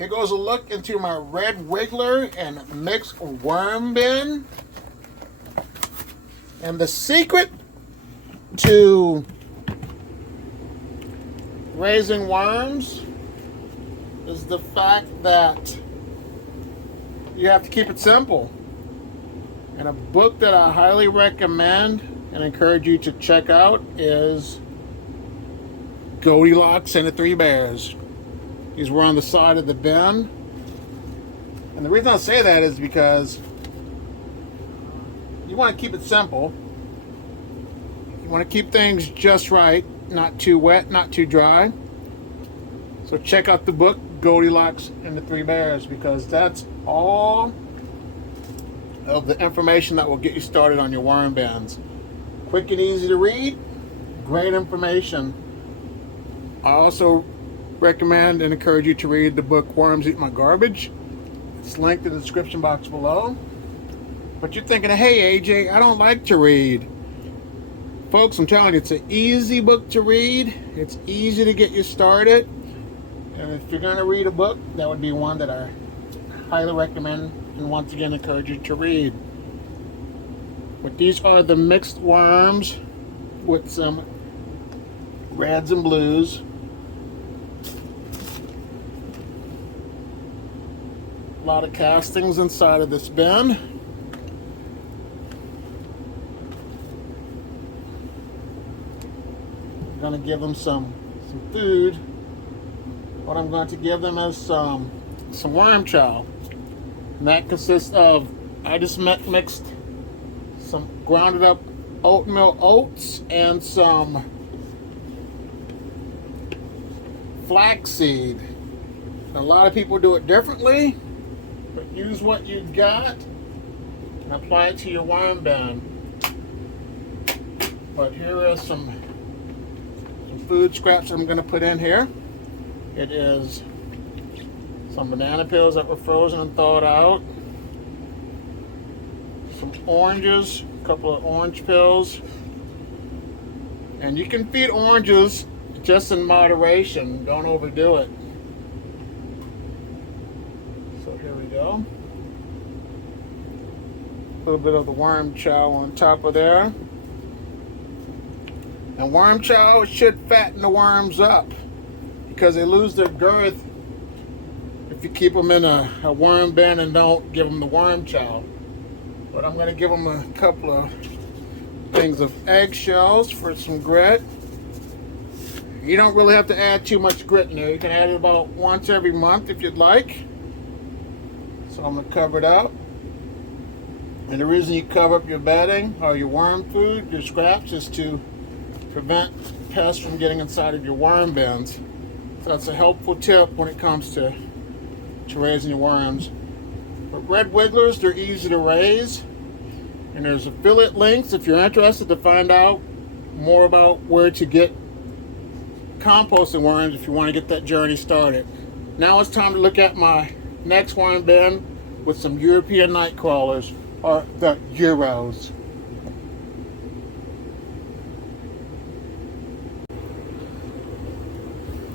Here goes a look into my red wiggler and mixed worm bin. And the secret to raising worms is the fact that you have to keep it simple. And a book that I highly recommend and encourage you to check out is Goldilocks and the Three Bears. These were on the side of the bin. And the reason I say that is because you want to keep it simple. You want to keep things just right, not too wet, not too dry. So check out the book Goldilocks and the Three Bears, because that's all of the information that will get you started on your worm bins. Quick and easy to read, great information. I also recommend and encourage you to read the book Worms Eat My Garbage. It's linked in the description box below. But you're thinking, hey AJ, I don't like to read. Folks, I'm telling you, it's an easy book to read. It's easy to get you started. And if you're going to read a book, that would be one that I highly recommend and once again encourage you to read. But these are the mixed worms with some reds and blues. A lot of castings inside of this bin. I'm going to give them some food. What I'm going to give them is some worm chow. And that consists of, I just mixed some grounded up oatmeal oats and some flaxseed. And a lot of people do it differently. But use what you got and apply it to your worm bin. But here is some food scraps I'm going to put in here. It is some banana peels that were frozen and thawed out, some oranges, a couple of orange peels, and you can feed oranges just in moderation. Don't overdo it. Here we go. A little bit of the worm chow on top of there. And worm chow should fatten the worms up because they lose their girth if you keep them in a worm bin and don't give them the worm chow. But I'm going to give them a couple of things of eggshells for some grit. You don't really have to add too much grit in there. You can add it about once every month if you'd like. So I'm going to cover it up. And the reason you cover up your bedding or your worm food, your scraps, is to prevent pests from getting inside of your worm bins. So that's a helpful tip when it comes to raising your worms. But red wigglers, they're easy to raise. And there's affiliate links if you're interested to find out more about where to get composting worms if you want to get that journey started. Now it's time to look at my next worm bin with some European night crawlers, or the Euros.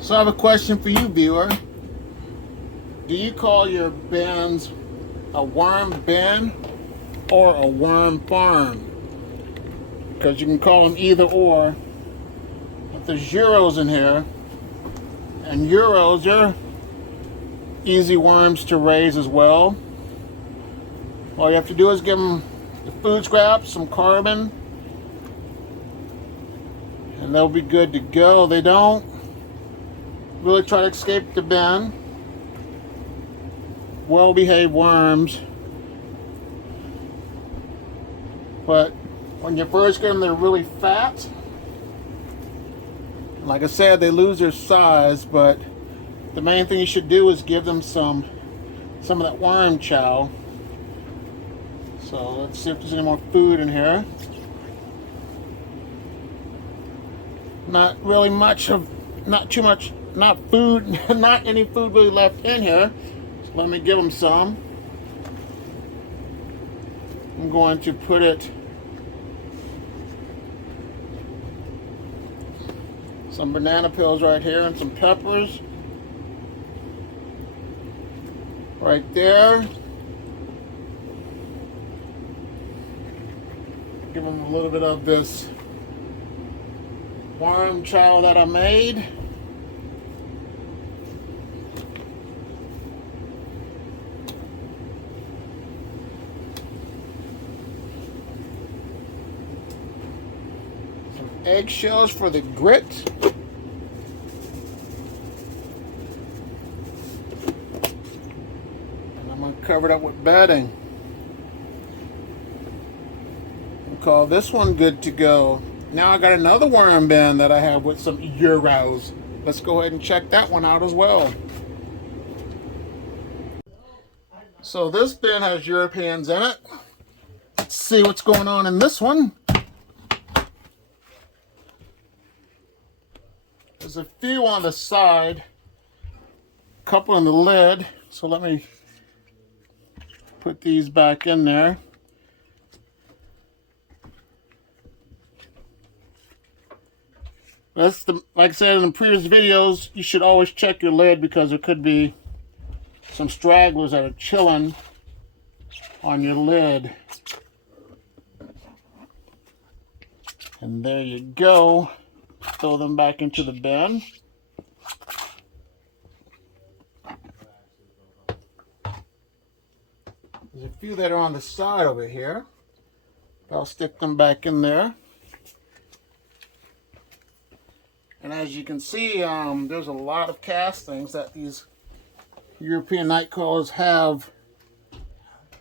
So I have a question for you, viewer. Do you call your bins a worm bin or a worm farm? Because you can call them either or. But there's Euros in here, and Euros, they're easy worms to raise as well. All you have to do is give them the food scraps, some carbon, and they'll be good to go. They don't really try to escape the bin. Well-behaved worms. But when you first get them, they're really fat. Like I said, they lose their size, but the main thing you should do is give them some of that worm chow. So let's see if there's any more food in here. Not really much of, not too much, not food, not any food really left in here. So let me give them some. I'm going to put it, some banana peels right here and some peppers. right there. Give them a little bit of this worm chow that I made. Some eggshells for the grit. And I'm going to cover it up with bedding. Call this one good to go. Now I got another worm bin that I have with some Euros. Let's go ahead and check that one out as well. So this bin has Europeans in it. Let's see what's going on in this one. There's a few on the side, a couple in the lid. So let me put these back in there. Like I said in the previous videos, you should always check your lid because there could be some stragglers that are chilling on your lid. And there you go. Throw them back into the bin. There's a few that are on the side over here. I'll stick them back in there. And as you can see, there's a lot of castings that these European night crawlers have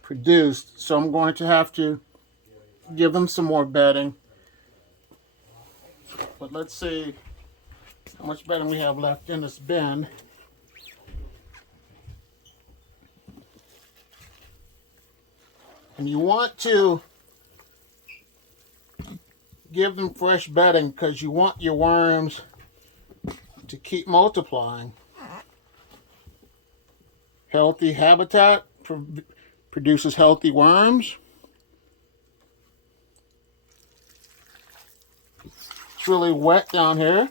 produced. So I'm going to have to give them some more bedding. But let's see how much bedding we have left in this bin. And you want to give them fresh bedding because you want your worms to keep multiplying. Healthy habitat produces healthy worms. It's really wet down here,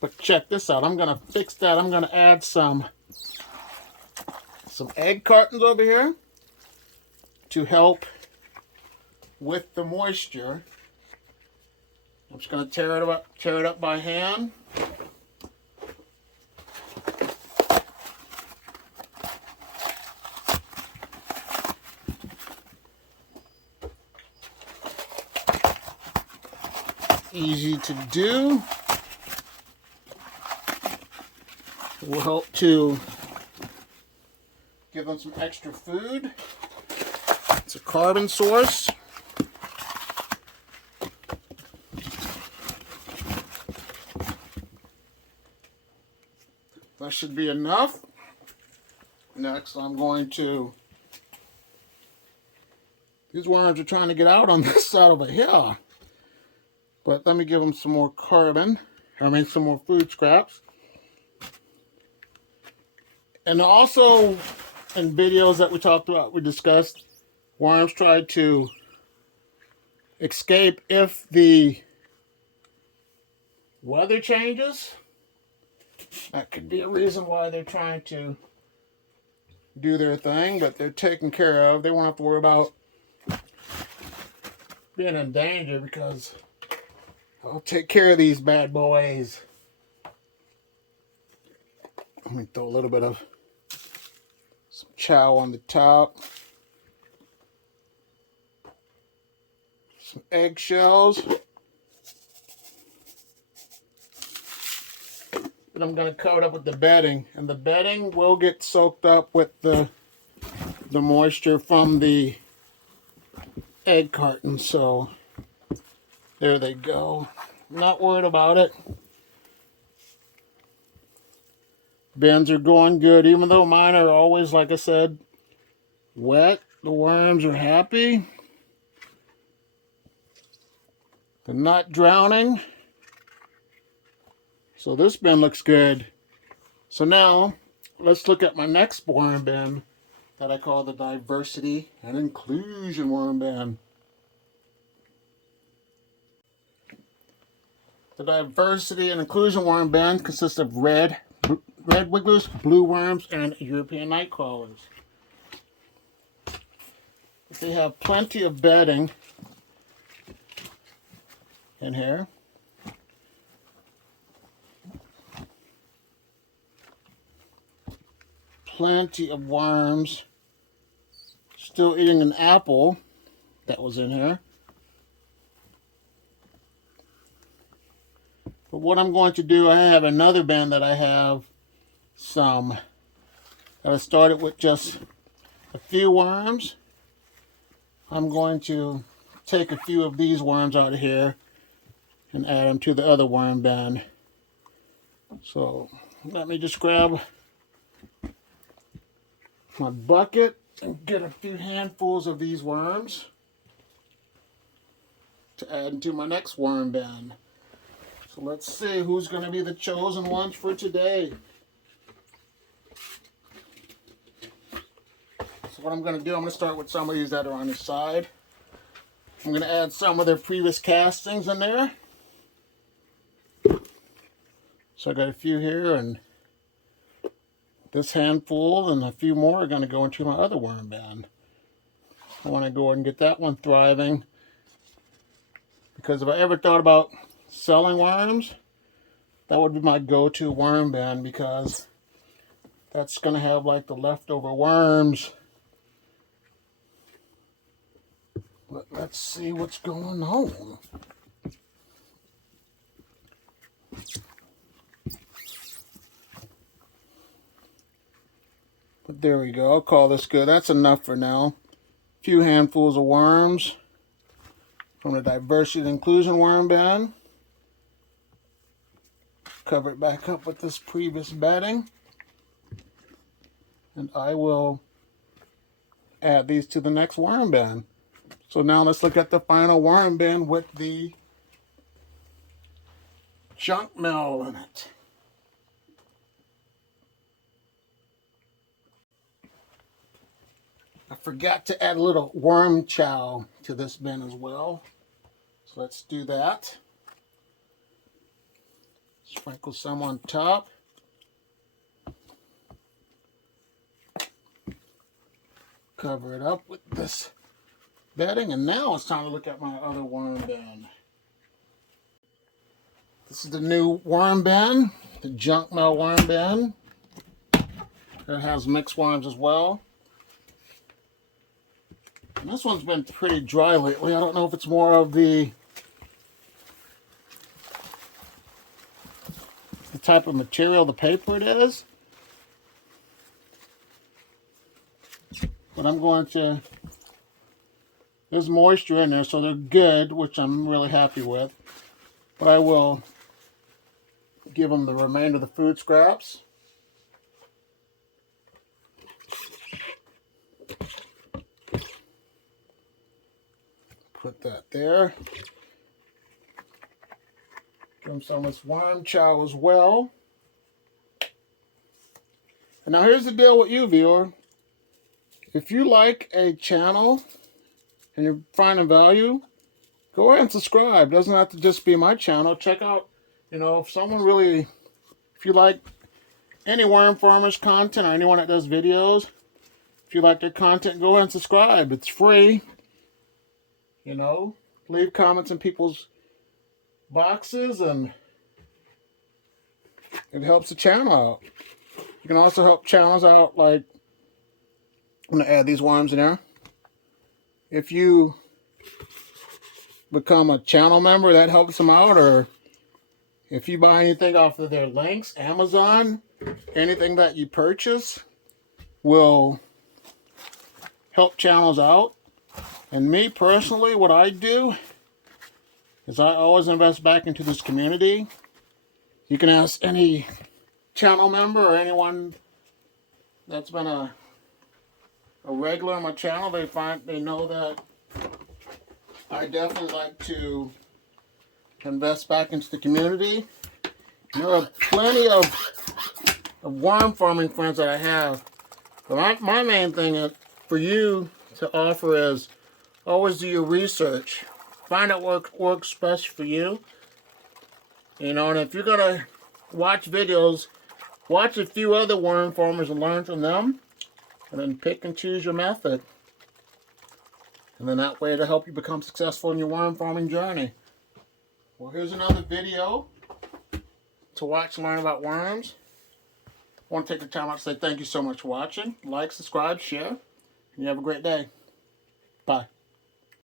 but check this out. I'm going to fix that. I'm going to add some egg cartons over here to help with the moisture. I'm just going to tear it up by hand. Easy to do. Will help to give them some extra food. It's a carbon source. That should be enough. Next, I'm going to... These worms are trying to get out on this side over here. But let me give them some more carbon. Some more food scraps. And also, in videos that we talked about, we discussed, worms try to escape if the weather changes. That could be a reason why they're trying to do their thing, but they're taken care of. They won't have to worry about being in danger because I'll take care of these bad boys. Let me throw a little bit of some chow on the top. Some eggshells. And I'm going to cover it up with the bedding. And the bedding will get soaked up with the moisture from the egg carton. So there they go. Not worried about it. Bins are going good, even though mine are always, like I said, wet. The worms are happy. They're not drowning. So this bin looks good. So now, let's look at my next worm bin that I call the Diversity and Inclusion Worm Bin. The Diversity and Inclusion Worm Bin consists of red, red wigglers, blue worms, and European night crawlers. They have plenty of bedding in here. Plenty of worms. Still eating an apple that was in here. But what I'm going to do, I have another bin that I have some that I started with just a few worms. I'm going to take a few of these worms out of here and add them to the other worm bin. So let me just grab my bucket and get a few handfuls of these worms to add into my next worm bin. So let's see who's going to be the chosen ones for today. So what I'm going to do, I'm going to start with some of these that are on the side. I'm going to add some of their previous castings in there. So I got a few here, and this handful and a few more are going to go into my other worm bin. I want to go ahead and get that one thriving, because if I ever thought about selling worms, that would be my go-to worm bin, because that's going to have like the leftover worms. Let's see what's going on. But there we go. I'll call this good. That's enough for now. A few handfuls of worms from the diversity and inclusion worm bin. Cover it back up with this previous bedding. And I will add these to the next worm bin. So now let's look at the final worm bin with the junk mail in it. I forgot to add a little worm chow to this bin as well. So let's do that. Sprinkle some on top. Cover it up with this bedding, and now it's time to look at my other worm bin. This is the new worm bin, the junk mail worm bin. It has mixed worms as well. And this one's been pretty dry lately. I don't know if it's more of the type of material, the paper it is. But I'm going to, there's moisture in there, so they're good, which I'm really happy with. But I will give them the remainder of the food scraps. Put that there. Give them some of this worm chow as well. And now here's the deal with you, viewer. If you like a channel and you're finding value, go ahead and subscribe. It doesn't have to just be my channel. Check out, if someone really, if you like any worm farmers content or anyone that does videos, if you like their content, go ahead and subscribe. It's free. Leave comments in people's boxes, and it helps the channel out. You can also help channels out, like, I'm going to add these worms in there. If you become a channel member, that helps them out. Or if you buy anything off of their links, Amazon, anything that you purchase will help channels out. And me personally, what I do is I always invest back into this community. You can ask any channel member or anyone that's been a regular on my channel. They know that I definitely like to invest back into the community. There are plenty of worm farming friends that I have. But my main thing for you to offer is always do your research. Find out what works best for you. And if you're going to watch videos Watch a few other worm farmers and learn from them, and then pick and choose your method. And then that way it'll help you become successful in your worm farming journey. Well, here's another video to watch and learn about worms. I want to take the time out to say thank you so much for watching. Like, subscribe, share, and you have a great day. Bye.